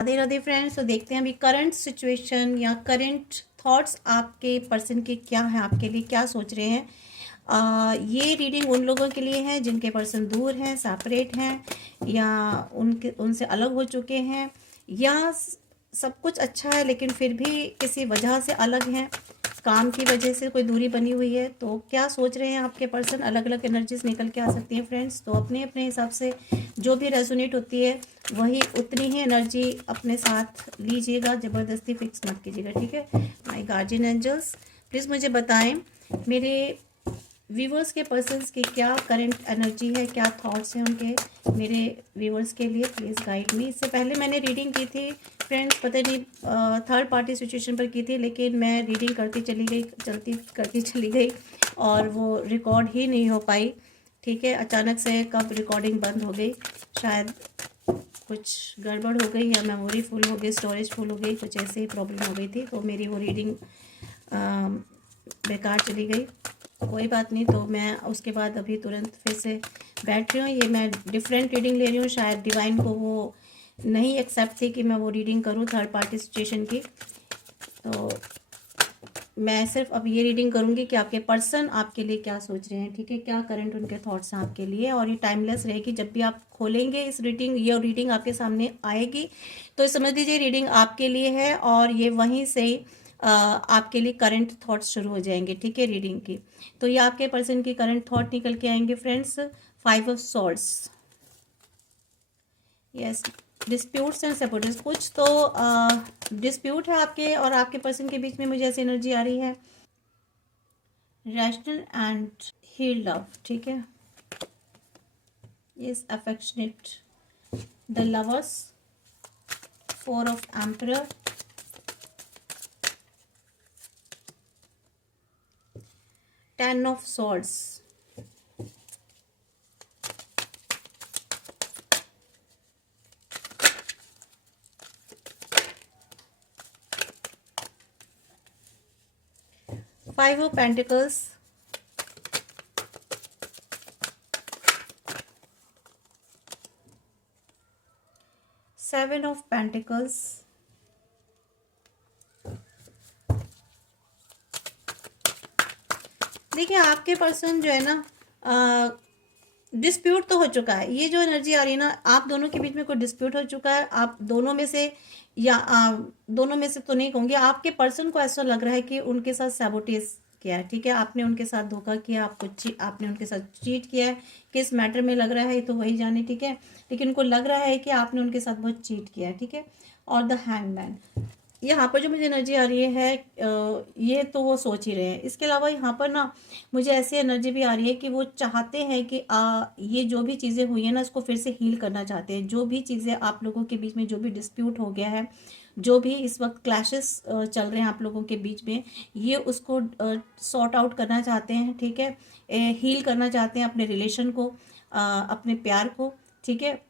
Radhe Radhe friends. तो देखते हैं अभी करंट सिचुएशन या करंट थॉट्स आपके पर्सन के क्या हैं, आपके लिए क्या सोच रहे हैं। ये रीडिंग उन लोगों के लिए है जिनके पर्सन दूर हैं, सेपरेट हैं, या उनसे अलग हो चुके हैं, या सब कुछ अच्छा है लेकिन फिर भी किसी वजह से अलग हैं, काम की वजह से कोई दूरी बनी हुई है। तो क्या सोच रहे हैं आपके पर्सन, अलग अलग एनर्जीज निकल के आ सकती हैं फ्रेंड्स। तो अपने अपने हिसाब से जो भी रेजोनेट होती है वही उतनी ही एनर्जी अपने साथ लीजिएगा, ज़बरदस्ती फिक्स मत कीजिएगा, ठीक है। माय गार्जियन एंजल्स प्लीज़ मुझे बताएं मेरे व्यूवर्स के पर्सन्स की क्या करंट एनर्जी है, क्या थॉट्स हैं उनके मेरे व्यूवर्स के लिए। Please guide me. इससे पहले मैंने रीडिंग की थी फ्रेंड्स, पता नहीं थर्ड पार्टी सिचुएशन पर की थी, लेकिन मैं रीडिंग करती चली गई और वो रिकॉर्ड ही नहीं हो पाई, ठीक है। अचानक से कब रिकॉर्डिंग बंद हो गई, शायद कुछ गड़बड़ हो गई या मेमोरी फुल हो गई, स्टोरेज फुल हो गई, कुछ ऐसे ही प्रॉब्लम हो गई थी, तो मेरी वो रीडिंग बेकार चली गई। कोई बात नहीं, तो मैं उसके बाद अभी तुरंत फिर से बैठ रही हूँ। ये मैं डिफरेंट रीडिंग ले रही हूँ, शायद डिवाइन को वो नहीं एक्सेप्ट थी कि मैं वो रीडिंग करूँ थर्ड पार्टी सिचुएशन की। तो मैं सिर्फ अब ये रीडिंग करूँगी कि आपके पर्सन आपके लिए क्या सोच रहे हैं, ठीक है, क्या करंट उनके थॉट्स हैं आपके लिए। और ये टाइमलेस रहेगी, जब भी आप खोलेंगे इस रीडिंग, ये रीडिंग आपके सामने आएगी तो समझ लीजिए रीडिंग आपके लिए है, और ये वहीं से आपके लिए करंट थॉट्स शुरू हो जाएंगे, ठीक है, रीडिंग की। तो ये आपके पर्सन की करंट थॉट निकल के आएंगे friends. 5 of swords, yes, disputes and supporters. कुछ तो डिस्प्यूट है आपके और आपके पर्सन के बीच में, मुझे ऐसी एनर्जी आ रही है। रैशनल एंड हील लव, ठीक है, yes, affectionate, the lovers, 4 of emperor, 10 of swords, 5 of Pentacles, 7 of Pentacles, देखिए आपके पर्सन जो है ना, डिस्प्यूट तो हो चुका है। ये जो एनर्जी आ रही है ना, आप दोनों के बीच में कोई डिस्प्यूट हो चुका है, आप दोनों में से, या दोनों में से तो नहीं कहूँगी, आपके पर्सन को ऐसा लग रहा है कि उनके साथ सैबोटेज किया है, ठीक है, आपने उनके साथ धोखा किया, आपने उनके साथ चीट किया है। किस मैटर में लग रहा है तो वही जाने, ठीक है, लेकिन उनको लग रहा है कि आपने उनके साथ बहुत चीट किया है, ठीक है। और द हैंगमैन, यहाँ पर जो मुझे एनर्जी आ रही है, ये तो वो सोच ही रहे हैं। इसके अलावा यहाँ पर ना मुझे ऐसी एनर्जी भी आ रही है कि वो चाहते हैं कि ये जो भी चीज़ें हुई हैं ना, इसको फिर से हील करना चाहते हैं। जो भी चीज़ें आप लोगों के बीच में, जो भी डिस्प्यूट हो गया है, जो भी इस वक्त क्लैशेस चल रहे हैं आप लोगों के बीच में, ये उसको सॉर्ट आउट करना चाहते हैं, ठीक है, हील करना चाहते हैं अपने रिलेशन को, अपने प्यार को, ठीक है।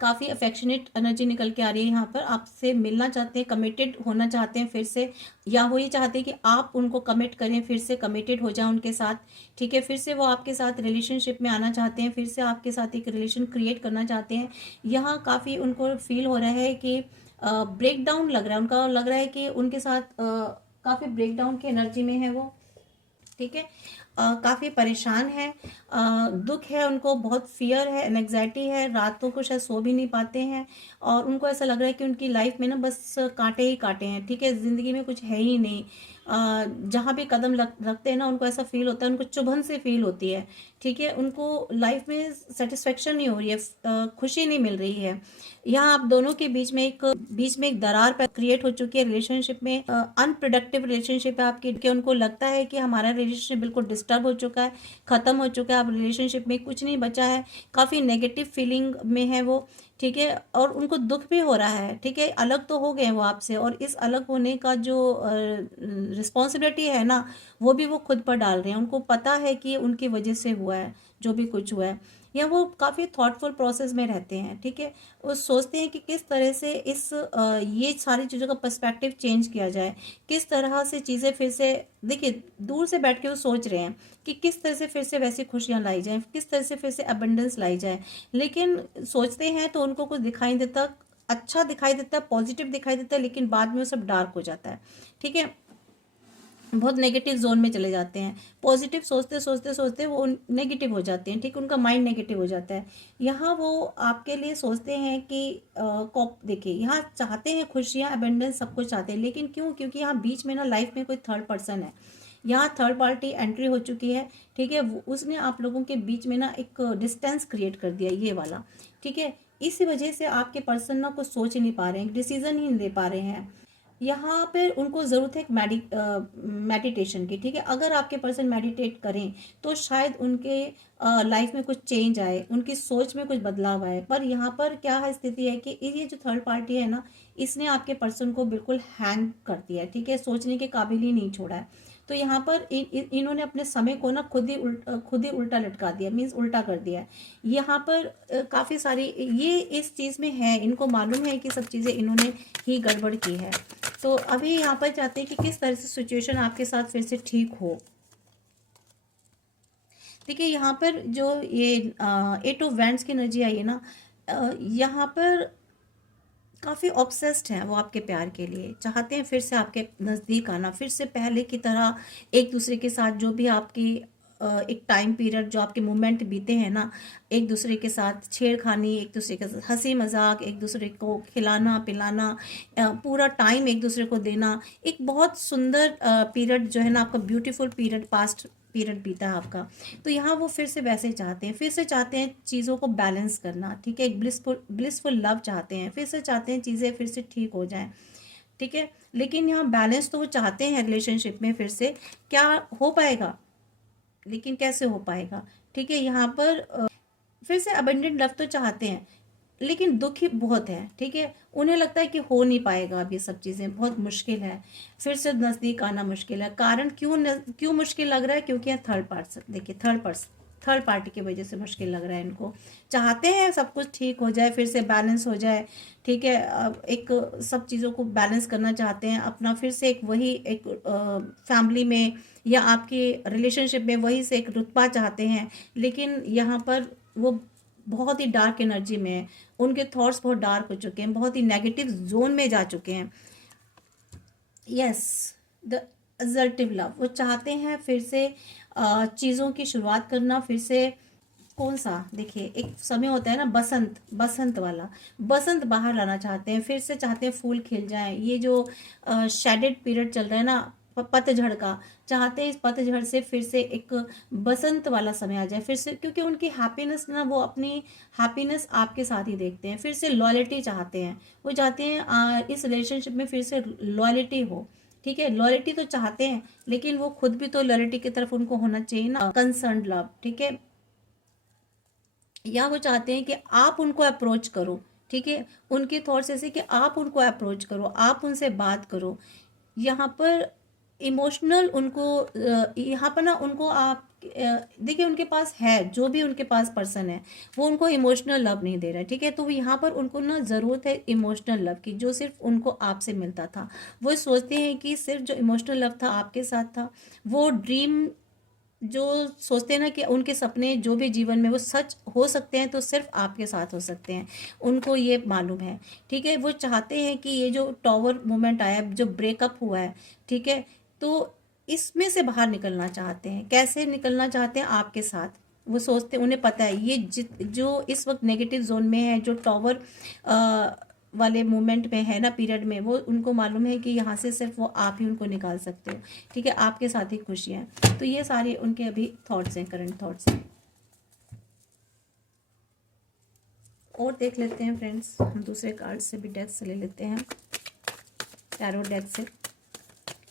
काफ़ी अफेक्शनेट एनर्जी निकल के आ रही है यहाँ पर, आपसे मिलना चाहते हैं, कमिटेड होना चाहते हैं फिर से, या वो ये चाहते हैं कि आप उनको कमिट करें, फिर से कमिटेड हो जाए उनके साथ, ठीक है, फिर से वो आपके साथ रिलेशनशिप में आना चाहते हैं, फिर से आपके साथ एक रिलेशन क्रिएट करना चाहते हैं। यहाँ काफ़ी उनको फील हो रहा है कि ब्रेक डाउन लग रहा है, उनका लग रहा है कि उनके साथ काफ़ी ब्रेक डाउन की एनर्जी में है वो, ठीक है, काफ़ी परेशान है, दुख है उनको, बहुत फियर है, एंग्जाइटी है, रातों को शायद सो भी नहीं पाते हैं, और उनको ऐसा लग रहा है कि उनकी लाइफ में ना बस कांटे ही कांटे हैं, ठीक है, ज़िंदगी में कुछ है ही नहीं। जहाँ भी कदम रखते हैं ना, उनको ऐसा फील होता है, उनको चुभन से फील होती है, ठीक है, उनको लाइफ में सेटिस्फेक्शन नहीं हो रही है, खुशी नहीं मिल रही है। यहाँ आप दोनों के बीच में एक दरार पर क्रिएट हो चुकी है रिलेशनशिप में, अनप्रोडक्टिव रिलेशनशिप है आपकी, कि उनको लगता है कि हमारा रिलेशनशिप बिल्कुल डिस्टर्ब हो चुका है, ख़त्म हो चुका है, अब रिलेशनशिप में कुछ नहीं बचा है, काफ़ी नेगेटिव फीलिंग में है वो, ठीक है, और उनको दुख भी हो रहा है, ठीक है, अलग तो हो गए हैं वो आपसे, और इस अलग होने का जो रिस्पॉन्सिबिलिटी है ना, वो भी वो खुद पर डाल रहे हैं। उनको पता है कि उनकी वजह से हुआ है जो भी कुछ हुआ है, या वो काफ़ी थॉटफुल प्रोसेस में रहते हैं, ठीक है, वो सोचते हैं कि किस तरह से ये सारी चीज़ों का पर्सपेक्टिव चेंज किया जाए, किस तरह से चीज़ें फिर से, देखिए दूर से बैठ के वो सोच रहे हैं कि किस तरह से फिर से वैसी खुशियाँ लाई जाएं, किस तरह से फिर से अबंडेंस लाई जाए, लेकिन सोचते हैं तो उनको कुछ दिखाई देता अच्छा दिखाई देता है, पॉजिटिव दिखाई देता है, लेकिन बाद में वो सब डार्क हो जाता है। ठीक है, बहुत नेगेटिव जोन में चले जाते हैं। पॉजिटिव सोचते सोचते सोचते वो नेगेटिव हो जाते हैं। ठीक, उनका माइंड नेगेटिव हो जाता है। यहाँ वो आपके लिए सोचते हैं कि कॉप देखिए, यहाँ चाहते हैं खुशियाँ, अबेंडेंस, सब कुछ चाहते हैं, लेकिन क्यों? क्योंकि यहाँ बीच में ना लाइफ में कोई थर्ड पर्सन है। यहाँ थर्ड पार्टी एंट्री हो चुकी है। ठीक है, उसने आप लोगों के बीच में ना एक डिस्टेंस क्रिएट कर दिया, ये वाला। ठीक है, इसी वजह से आपके पर्सन ना कुछ सोच ही नहीं पा रहे हैं, डिसीजन ही नहीं ले पा रहे हैं। यहाँ पर उनको ज़रूरत है एक मेडिटेशन की। ठीक है, अगर आपके पर्सन मेडिटेट करें तो शायद उनके लाइफ में कुछ चेंज आए, उनकी सोच में कुछ बदलाव आए। पर यहाँ पर क्या है, स्थिति है कि ये जो थर्ड पार्टी है ना, इसने आपके पर्सन को बिल्कुल हैंग कर दिया है। ठीक है, सोचने के काबिल ही नहीं छोड़ा है। तो यहाँ पर इन्होंने अपने समय को ना खुद ही उल्टा लटका दिया, मीन्स उल्टा कर दिया है। यहाँ पर काफ़ी सारी ये इस चीज़ में है, इनको मालूम है कि सब चीज़ें इन्होंने ही गड़बड़ की है। तो अभी यहाँ पर चाहते हैं कि किस तरह से सिचुएशन आपके साथ फिर से ठीक हो। देखिए, यहाँ पर जो ये 8 ऑफ वैंड्स की एनर्जी आई है ना, यहाँ पर काफ़ी ऑब्सेस्ड हैं वो आपके प्यार के लिए, चाहते हैं फिर से आपके नज़दीक आना, फिर से पहले की तरह एक दूसरे के साथ जो भी आपकी एक टाइम पीरियड जो आपके मोमेंट बीते हैं ना, एक दूसरे के साथ छेड़खानी, एक दूसरे के साथ हंसी मजाक, एक दूसरे को खिलाना पिलाना, पूरा टाइम एक दूसरे को देना, एक बहुत सुंदर पीरियड जो है ना आपका, ब्यूटीफुल पीरियड, पास्ट पीरियड बीता है आपका। तो यहाँ वो फिर से वैसे चाहते हैं, फिर से चाहते हैं चीज़ों को बैलेंस करना। ठीक है, एक ब्लिसफुल लव चाहते हैं, फिर से चाहते हैं चीज़ें फिर से ठीक हो जाएं। ठीक है, लेकिन यहाँ बैलेंस तो वो चाहते हैं रिलेशनशिप में, फिर से क्या हो पाएगा, लेकिन कैसे हो पाएगा? ठीक है, यहाँ पर फिर से अबंडेंट लव तो चाहते हैं, लेकिन दुखी बहुत है। ठीक है, उन्हें लगता है कि हो नहीं पाएगा, अब ये सब चीज़ें बहुत मुश्किल है, फिर से नज़दीक आना मुश्किल है। कारण क्यों मुश्किल लग रहा है? क्योंकि यहाँ थर्ड पार्ट, देखिए थर्ड पार्टी की वजह से मुश्किल लग रहा है इनको। चाहते हैं सब कुछ ठीक हो जाए, फिर से बैलेंस हो जाए। ठीक है, अब एक सब चीज़ों को बैलेंस करना चाहते हैं, अपना फिर से एक वही एक फैमिली में या आपके रिलेशनशिप में वही से एक रुतबा चाहते हैं। लेकिन यहाँ पर वो बहुत ही डार्क एनर्जी में है, उनके थॉट्स बहुत डार्क हो चुके हैं, बहुत ही नेगेटिव जोन में जा चुके हैं। यस, द असर्टिव लव, वो चाहते हैं फिर से चीज़ों की शुरुआत करना, फिर से कौन सा, देखिए एक समय होता है ना, बसंत वाला, बसंत बाहर लाना चाहते हैं, फिर से चाहते हैं फूल खिल जाए। ये जो शेडेड पीरियड चल रहा है ना, पतझड़ का, चाहते हैं इस पतझड़ से फिर से एक बसंत वाला समय आ जाए फिर से, क्योंकि उनकी हैप्पीनेस ना, वो अपनी हैप्पीनेस आपके साथ ही देखते हैं। फिर से लॉयल्टी चाहते हैं, वो चाहते हैं इस रिलेशनशिप में फिर से लॉयल्टी हो। ठीक है, लॉयल्टी तो चाहते हैं, लेकिन वो खुद भी तो लॉयल्टी की तरफ उनको होना चाहिए ना, कंसर्न लव। ठीक है, या वो चाहते हैं कि आप उनको अप्रोच करो। ठीक है, उनके थॉट्स ऐसे कि आप उनको अप्रोच करो, आप उनसे बात करो। यहाँ पर इमोशनल उनको यहाँ पर ना उनको आप देखिए, उनके पास है, जो भी उनके पास पर्सन है वो उनको इमोशनल लव नहीं दे रहा है। ठीक है, तो यहाँ पर उनको ना ज़रूरत है इमोशनल लव की, जो सिर्फ उनको आपसे मिलता था। वो सोचते हैं कि सिर्फ जो इमोशनल लव था आपके साथ था, वो ड्रीम जो सोचते हैं ना कि उनके सपने जो भी जीवन में वो सच हो सकते हैं, तो सिर्फ आपके साथ हो सकते हैं, उनको ये मालूम है। ठीक है, वो चाहते हैं कि ये जो टॉवर मोमेंट आया, जो ब्रेकअप हुआ है, ठीक है, तो इसमें से बाहर निकलना चाहते हैं। कैसे निकलना चाहते हैं? आपके साथ। वो सोचते, उन्हें पता है ये जो इस वक्त नेगेटिव जोन में है, जो टॉवर वाले मोमेंट में है ना, पीरियड में, वो उनको मालूम है कि यहाँ से सिर्फ वो आप ही उनको निकाल सकते हो। ठीक है, आपके साथ ही खुशियाँ हैं। तो ये सारे उनके अभी थॉट्स हैं, करंट थॉट्स हैं। और देख लेते हैं फ्रेंड्स, हम दूसरे कार्ड से भी, डेथ से ले लेते हैं, टैरो डेथ से,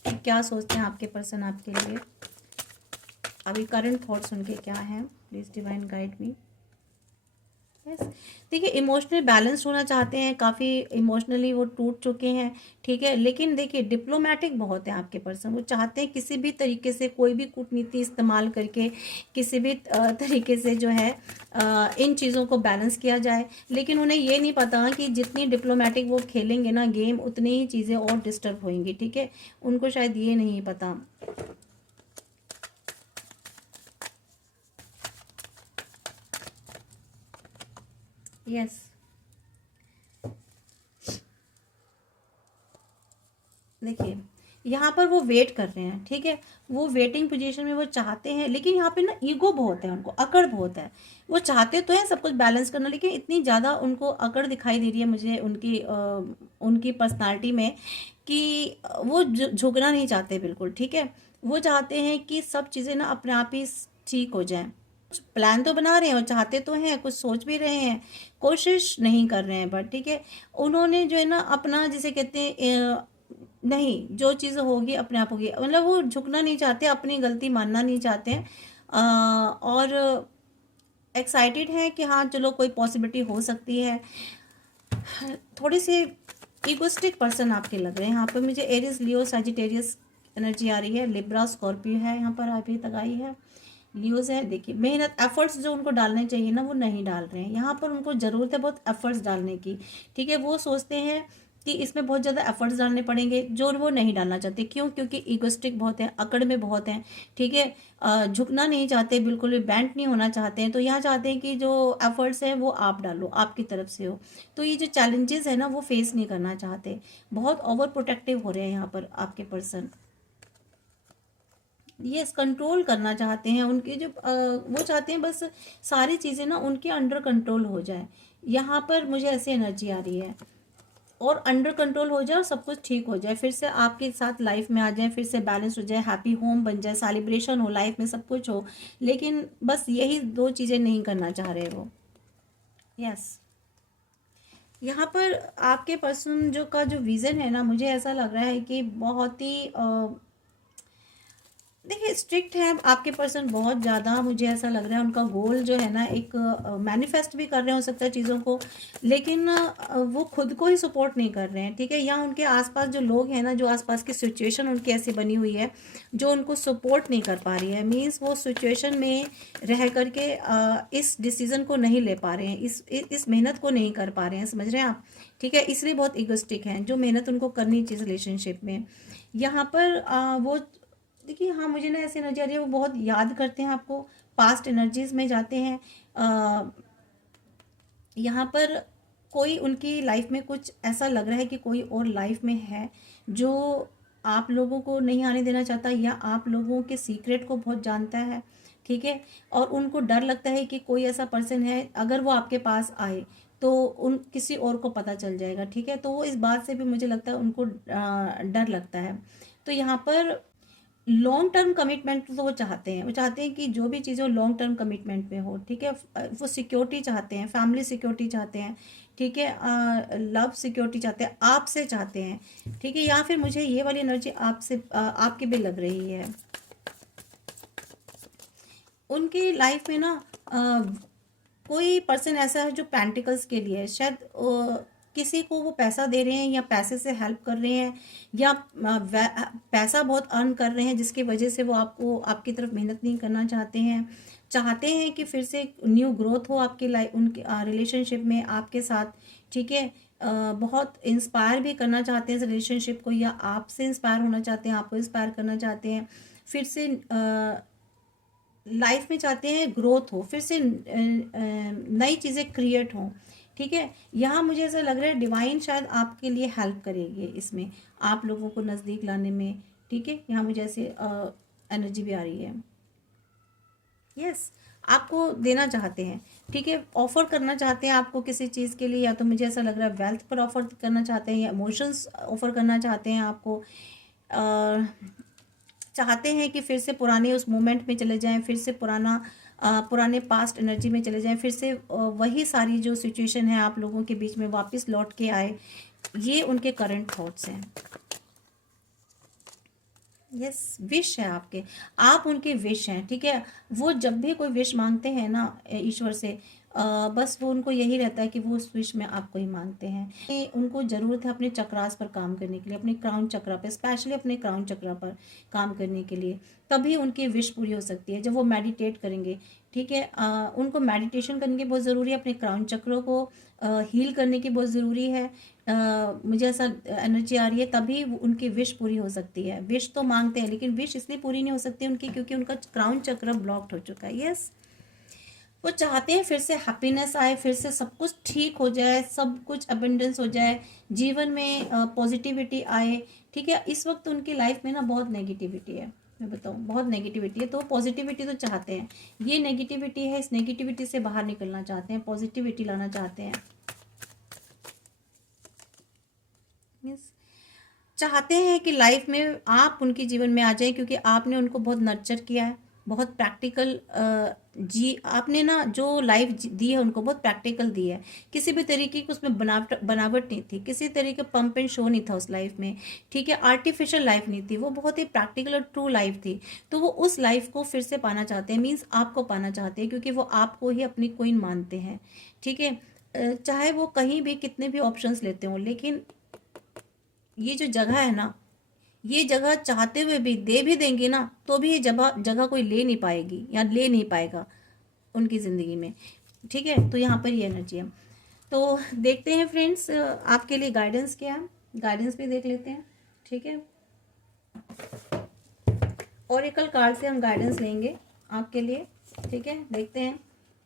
कि क्या सोचते हैं आपके पर्सन आपके लिए, अभी करंट थॉट्स उनके क्या हैं। Please divine guide me. Yes, देखिए इमोशनली बैलेंस्ड होना चाहते हैं, काफ़ी इमोशनली वो टूट चुके हैं। ठीक है, लेकिन देखिए डिप्लोमेटिक बहुत है आपके पर्सन, वो चाहते हैं किसी भी तरीके से, कोई भी कूटनीति इस्तेमाल करके, किसी भी तरीके से जो है इन चीज़ों को बैलेंस किया जाए। लेकिन उन्हें ये नहीं पता कि जितनी डिप्लोमेटिक वो खेलेंगे ना गेम, उतनी ही चीज़ें और डिस्टर्ब होंगी। ठीक है, उनको शायद ये नहीं पता। यस, देखिए यहाँ पर वो वेट कर रहे हैं, ठीक है, वो वेटिंग पोजीशन में वो चाहते हैं, लेकिन यहाँ पे ना ईगो बहुत है, उनको अकड़ बहुत है। वो चाहते तो हैं सब कुछ बैलेंस करना, लेकिन इतनी ज़्यादा उनको अकड़ दिखाई दे रही है मुझे उनकी पर्सनालिटी में कि वो झुकना नहीं चाहते बिल्कुल, ठीक है। वो चाहते हैं कि सब चीज़ें ना अपने आप ही ठीक हो जाएं। प्लान तो बना रहे हैं और चाहते तो हैं, कुछ सोच भी रहे हैं, कोशिश नहीं कर रहे हैं, बट ठीक है, उन्होंने जो है ना अपना जिसे कहते हैं नहीं, जो चीज़ होगी अपने आप होगी, मतलब वो झुकना नहीं चाहते, अपनी गलती मानना नहीं चाहते हैं। और एक्साइटेड हैं कि हाँ चलो कोई पॉसिबिलिटी हो सकती है। थोड़ी सी इगोस्टिक पर्सन आपके लग रहे हैं यहाँ पे मुझे। एरिस, लियो, सजिटेरियस एनर्जी आ रही है, लिब्रा, स्कॉर्पियो है यहाँ पर अभी तक आई है, लियोज है। देखिए मेहनत, एफर्ट्स जो उनको डालने चाहिए ना वो नहीं डाल रहे हैं यहाँ पर। उनको ज़रूरत है बहुत एफर्ट्स डालने की, ठीक है। वो सोचते हैं कि इसमें बहुत ज़्यादा एफर्ट्स डालने पड़ेंगे, जो वो नहीं डालना चाहते। क्यों? क्योंकि ईगोस्टिक बहुत है, अकड़ में बहुत हैं, ठीक है। झुकना नहीं चाहते, बिल्कुल भी बैंड नहीं होना चाहते हैं। तो यहाँ चाहते हैं कि जो एफर्ट्स हैं वो आप डालो, आपकी तरफ से हो। तो ये जो चैलेंजेस है ना वो फेस नहीं करना चाहते, बहुत ओवर प्रोटेक्टिव हो रहे हैं यहाँ पर आपके पर्सन। ये कंट्रोल करना चाहते हैं, उनके जो वो चाहते हैं बस सारी चीज़ें ना उनके अंडर कंट्रोल हो जाए। यहाँ पर मुझे ऐसी एनर्जी आ रही है, और अंडर कंट्रोल हो जाए और सब कुछ ठीक हो जाए, फिर से आपके साथ लाइफ में आ जाए, फिर से बैलेंस हो जाए, हैप्पी होम बन जाए, सेलिब्रेशन हो, लाइफ में सब कुछ हो। लेकिन बस यही दो चीज़ें नहीं करना चाह रहे वो। यस, यहाँ पर आपके पर्सन जो का जो विज़न है ना, मुझे ऐसा लग रहा है कि बहुत ही देखिए स्ट्रिक्ट है आपके पर्सन बहुत ज़्यादा। मुझे ऐसा लग रहा है उनका गोल जो है ना एक मैनिफेस्ट भी कर रहे हो सकता है चीज़ों को, लेकिन वो खुद को ही सपोर्ट नहीं कर रहे हैं, ठीक है। या उनके आसपास जो लोग हैं ना, जो आसपास की सिचुएशन उनकी ऐसी बनी हुई है जो उनको सपोर्ट नहीं कर पा रही है। मीन्स वो सिचुएशन में रह करके इस डिसीज़न को नहीं ले पा रहे हैं, इस मेहनत को नहीं कर पा रहे हैं, समझ रहे हैं आप, ठीक है। इसलिए बहुत इगोस्टिक हैं, जो मेहनत उनको करनी चाहिए रिलेशनशिप में। यहाँ पर वो देखिए, हाँ मुझे ना ऐसी एनर्जी आ रही है, वो बहुत याद करते हैं आपको, पास्ट एनर्जीज में जाते हैं। यहाँ पर कोई उनकी लाइफ में कुछ ऐसा लग रहा है कि कोई और लाइफ में है जो आप लोगों को नहीं आने देना चाहता, या आप लोगों के सीक्रेट को बहुत जानता है, ठीक है। और उनको डर लगता है कि कोई ऐसा पर्सन है, अगर वो आपके पास आए तो उन किसी और को पता चल जाएगा, ठीक है। तो वो इस बात से भी मुझे लगता है उनको डर लगता है। तो यहाँ पर लॉन्ग टर्म कमिटमेंट तो वो चाहते हैं, वो चाहते हैं कि जो भी चीज़ें लॉन्ग टर्म कमिटमेंट में हो, ठीक है। वो सिक्योरिटी चाहते हैं, फैमिली सिक्योरिटी चाहते हैं, ठीक है। लव सिक्योरिटी चाहते हैं, आपसे चाहते हैं, ठीक है। या फिर मुझे ये वाली एनर्जी आपसे आपकी भी लग रही है। उनकी लाइफ में ना कोई पर्सन ऐसा है जो पेंटिकल्स के लिए है, शायद किसी को वो पैसा दे रहे हैं या पैसे से हेल्प कर रहे हैं, या पैसा बहुत अर्न कर रहे हैं जिसकी वजह से वो आपको आपकी तरफ मेहनत नहीं करना चाहते हैं। चाहते हैं कि फिर से न्यू ग्रोथ हो आपकी लाइफ, उनके रिलेशनशिप में आपके साथ, ठीक है। बहुत इंस्पायर भी करना चाहते हैं इस रिलेशनशिप को, या आपसे इंस्पायर होना चाहते हैं, आपको इंस्पायर करना चाहते हैं, फिर से लाइफ में चाहते हैं ग्रोथ हो, फिर से नई चीज़ें क्रिएट हों, ठीक है। यहाँ मुझे ऐसा लग रहा है डिवाइन शायद आपके लिए हेल्प करेगी इसमें, आप लोगों को नज़दीक लाने में, ठीक है। यहाँ मुझे ऐसे एनर्जी भी आ रही है। यस, आपको देना चाहते हैं, ठीक है, ऑफर करना चाहते हैं आपको किसी चीज़ के लिए, या तो मुझे ऐसा लग रहा है वेल्थ पर ऑफर करना चाहते हैं, या इमोशंस ऑफर करना चाहते हैं आपको। चाहते हैं कि फिर से पुराने उस मोमेंट में चले जाएं, फिर से पुराने पास्ट एनर्जी में चले जाएं, फिर से वही सारी जो सिचुएशन है आप लोगों के बीच में वापस लौट के आए। ये उनके करंट थॉट्स हैं। यस, विश है आपके, आप उनके विश हैं, ठीक है। वो जब भी कोई विश मांगते हैं ना ईश्वर से, बस वो उनको यही रहता है कि वो उस विश में आपको ही मांगते हैं। उनको ज़रूरत है अपने चक्रास पर काम करने के लिए, अपने क्राउन चक्रा पर, स्पेशली अपने क्राउन चक्रा पर काम करने के लिए, तभी उनकी विश पूरी हो सकती है जब वो मेडिटेट करेंगे, ठीक है। उनको मेडिटेशन करने की बहुत ज़रूरी है, अपने क्राउन चक्रों को हील करने की बहुत ज़रूरी है। मुझे ऐसा एनर्जी आ रही है, तभी उनकी विश पूरी हो सकती है। विश तो मांगते हैं, लेकिन विश इसलिए पूरी नहीं हो सकती उनकी क्योंकि उनका क्राउन चक्र ब्लॉक्ड हो चुका है। यस, वो चाहते हैं फिर से हैप्पीनेस आए, फिर से सब कुछ ठीक हो जाए, सब कुछ अबंडेंस हो जाए, जीवन में पॉजिटिविटी आए। ठीक है, इस वक्त उनकी लाइफ में ना बहुत नेगेटिविटी है, मैं बताऊँ बहुत नेगेटिविटी है, तो पॉजिटिविटी तो चाहते हैं। ये नेगेटिविटी है, इस नेगेटिविटी से बाहर निकलना चाहते हैं, पॉजिटिविटी लाना चाहते हैं। मीन्स चाहते हैं कि लाइफ में आप उनके जीवन में आ जाए, क्योंकि आपने उनको बहुत नर्चर किया है, बहुत प्रैक्टिकल जी आपने ना जो लाइफ दी है उनको बहुत प्रैक्टिकल दी है। किसी भी तरीके की उसमें बनावट नहीं थी, किसी तरीके पंप एंड शो नहीं था उस लाइफ में। ठीक है, आर्टिफिशियल लाइफ नहीं थी, वो बहुत ही प्रैक्टिकल और ट्रू लाइफ थी। तो वो उस लाइफ को फिर से पाना चाहते हैं, मीन्स आपको पाना चाहते हैं, क्योंकि वो आपको ही अपनी क्वीन मानते हैं। ठीक है, चाहे वो कहीं भी कितने भी ऑप्शंस लेते हों, लेकिन ये जो जगह है ना, ये जगह चाहते हुए भी दे भी देंगे ना, तो भी ये जगह जगह कोई ले नहीं पाएगी या ले नहीं पाएगा उनकी ज़िंदगी में। ठीक है, तो यहाँ पर ये एनर्जी है। तो देखते हैं फ्रेंड्स, आपके लिए गाइडेंस क्या है, गाइडेंस भी देख लेते हैं। ठीक है, ओरेकल कार्ड से हम गाइडेंस लेंगे आपके लिए। ठीक है, देखते हैं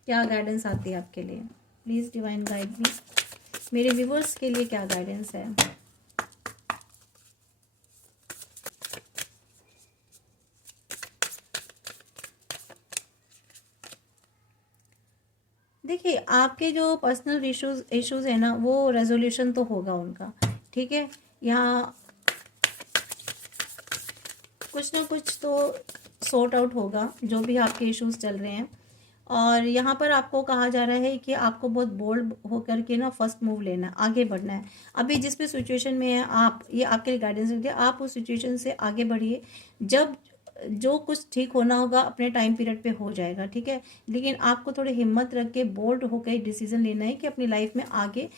क्या गाइडेंस आती है आपके लिए। प्लीज़ डिवाइन गाइड मी, मेरे व्यूवर्स के लिए क्या गाइडेंस है। देखिए, आपके जो पर्सनल इश्यूज़ है ना, वो रेजोल्यूशन तो होगा उनका। ठीक है, यहाँ कुछ ना कुछ तो सॉर्ट आउट होगा, जो भी आपके इश्यूज़ चल रहे हैं। और यहाँ पर आपको कहा जा रहा है कि आपको बहुत बोल्ड होकर के ना फर्स्ट मूव लेना है, आगे बढ़ना है। अभी जिस भी सिचुएशन में है आप, ये आपके लिए गाइडेंस है कि आप उस सिचुएशन से आगे बढ़िए। जब जो कुछ ठीक होना होगा अपने टाइम पीरियड पे हो जाएगा। ठीक है, लेकिन आपको थोड़ी हिम्मत रख के बोल्ड होकर डिसीजन लेना है कि अपनी लाइफ में आगे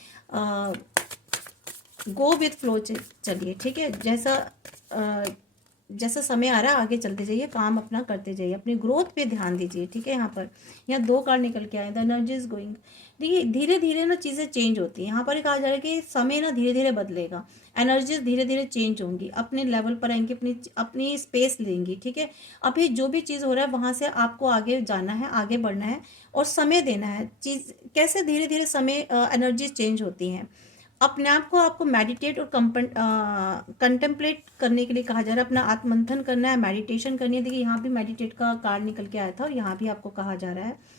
गो विथ फ्लो चलिए। ठीक है, जैसा समय आ रहा है आगे चलते जाइए, काम अपना करते जाइए, अपनी ग्रोथ पे ध्यान दीजिए। ठीक है, यहाँ 2 कार्ड निकल के आए, द एनर्जी इज गोइंग। देखिए, धीरे धीरे ना चीज़ें चेंज होती हैं। यहाँ पर कहा जा रहा है कि समय ना धीरे धीरे बदलेगा, एनर्जीज धीरे धीरे चेंज होंगी, अपने लेवल पर आएंगी, अपनी अपनी स्पेस लेंगी। ठीक है, अभी जो भी चीज़ हो रहा है वहाँ से आपको आगे जाना है, आगे बढ़ना है और समय देना है। चीज़ कैसे धीरे धीरे समय एनर्जीज चेंज होती हैं। अपने आप को आपको मेडिटेट और कंटेम्पलेट करने के लिए कहा जा रहा है, अपना आत्मंथन करना है, मेडिटेशन करनी है। देखिए, यहाँ भी मेडिटेट का कार्ड निकल के आया था और यहाँ भी आपको कहा जा रहा है।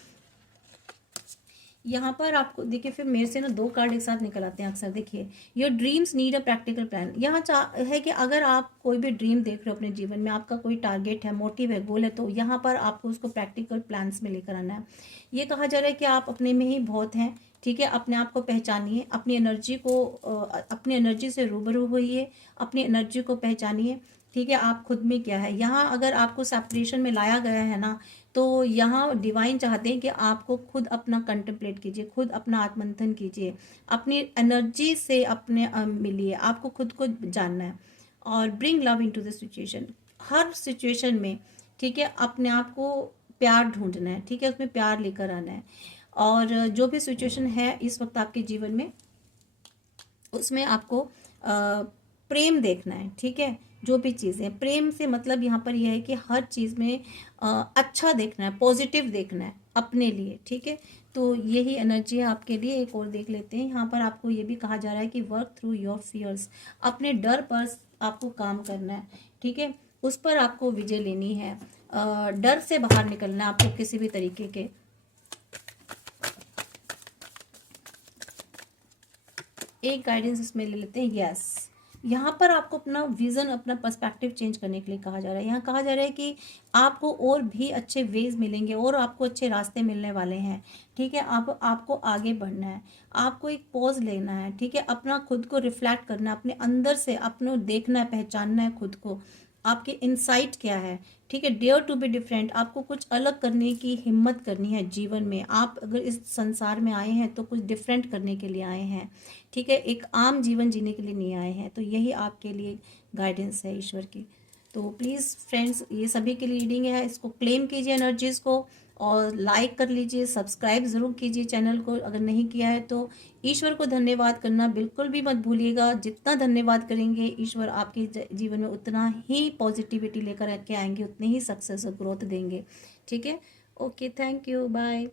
यहाँ पर आपको देखिए, फिर मेरे से ना 2 कार्ड एक साथ निकल आते हैं अक्सर। देखिए, your dreams need a practical plan. यहाँ है कि अगर आप कोई भी ड्रीम देख रहे हो अपने जीवन में, आपका कोई टारगेट है, मोटिव है, गोल है, तो यहाँ पर आपको उसको प्रैक्टिकल प्लान्स में लेकर आना है। ये कहा जा रहा है कि आप अपने में ही बहुत हैं। ठीक है, अपने आप को पहचानिए, अपनी एनर्जी से रूबरू होइए, अपनी एनर्जी को पहचानिए। ठीक है, आप खुद में क्या है। यहाँ अगर आपको सेपरेशन में लाया गया है ना, तो यहाँ डिवाइन चाहते हैं कि आपको खुद अपना कंटेम्पलेट कीजिए, खुद अपना आत्मंथन कीजिए, अपनी एनर्जी से अपने मिलिए, आपको खुद को जानना है और bring love into the situation. Her situation में ठीक है, अपने आप को प्यार ढूंढना है। ठीक है, उसमें प्यार लेकर आना है। और जो भी सिचुएशन है इस वक्त आपके जीवन में, उसमें आपको प्रेम देखना है। ठीक है, जो भी चीज़ें, प्रेम से मतलब यहाँ पर यह है कि हर चीज़ में अच्छा देखना है, पॉजिटिव देखना है अपने लिए। ठीक है, तो यही एनर्जी है आपके लिए। एक और देख लेते हैं। यहाँ पर आपको ये भी कहा जा रहा है कि वर्क थ्रू योर फियर्स, अपने डर पर आपको काम करना है। ठीक है, उस पर आपको विजय लेनी है, डर से बाहर निकलना है आपको किसी भी तरीके के। एक गाइडेंस इसमें ले लेते हैं। यस, यहाँ पर आपको अपना विज़न, अपना पर्सपेक्टिव चेंज करने के लिए कहा जा रहा है। यहाँ कहा जा रहा है कि आपको और भी अच्छे वेज मिलेंगे और आपको अच्छे रास्ते मिलने वाले हैं। ठीक है, आपको आगे बढ़ना है, आपको एक पॉज लेना है। ठीक है, अपना खुद को रिफ्लेक्ट करना है, अपने अंदर से अपने देखना है, पहचानना है खुद को, आपके इनसाइट क्या है। ठीक है, डेयर टू बी डिफरेंट, आपको कुछ अलग करने की हिम्मत करनी है जीवन में। आप अगर इस संसार में आए हैं तो कुछ डिफरेंट करने के लिए आए हैं। ठीक है, एक आम जीवन जीने के लिए नहीं आए हैं। तो यही आपके लिए गाइडेंस है ईश्वर की। तो प्लीज़ फ्रेंड्स, ये सभी की रीडिंग है, इसको क्लेम कीजिए एनर्जीज़ को और लाइक कर लीजिए, सब्सक्राइब ज़रूर कीजिए चैनल को अगर नहीं किया है तो। ईश्वर को धन्यवाद करना बिल्कुल भी मत भूलिएगा। जितना धन्यवाद करेंगे, ईश्वर आपके जीवन में उतना ही पॉजिटिविटी लेकर के आएंगे, उतनी ही सक्सेस और ग्रोथ देंगे। ठीक है, ओके, थैंक यू, बाय।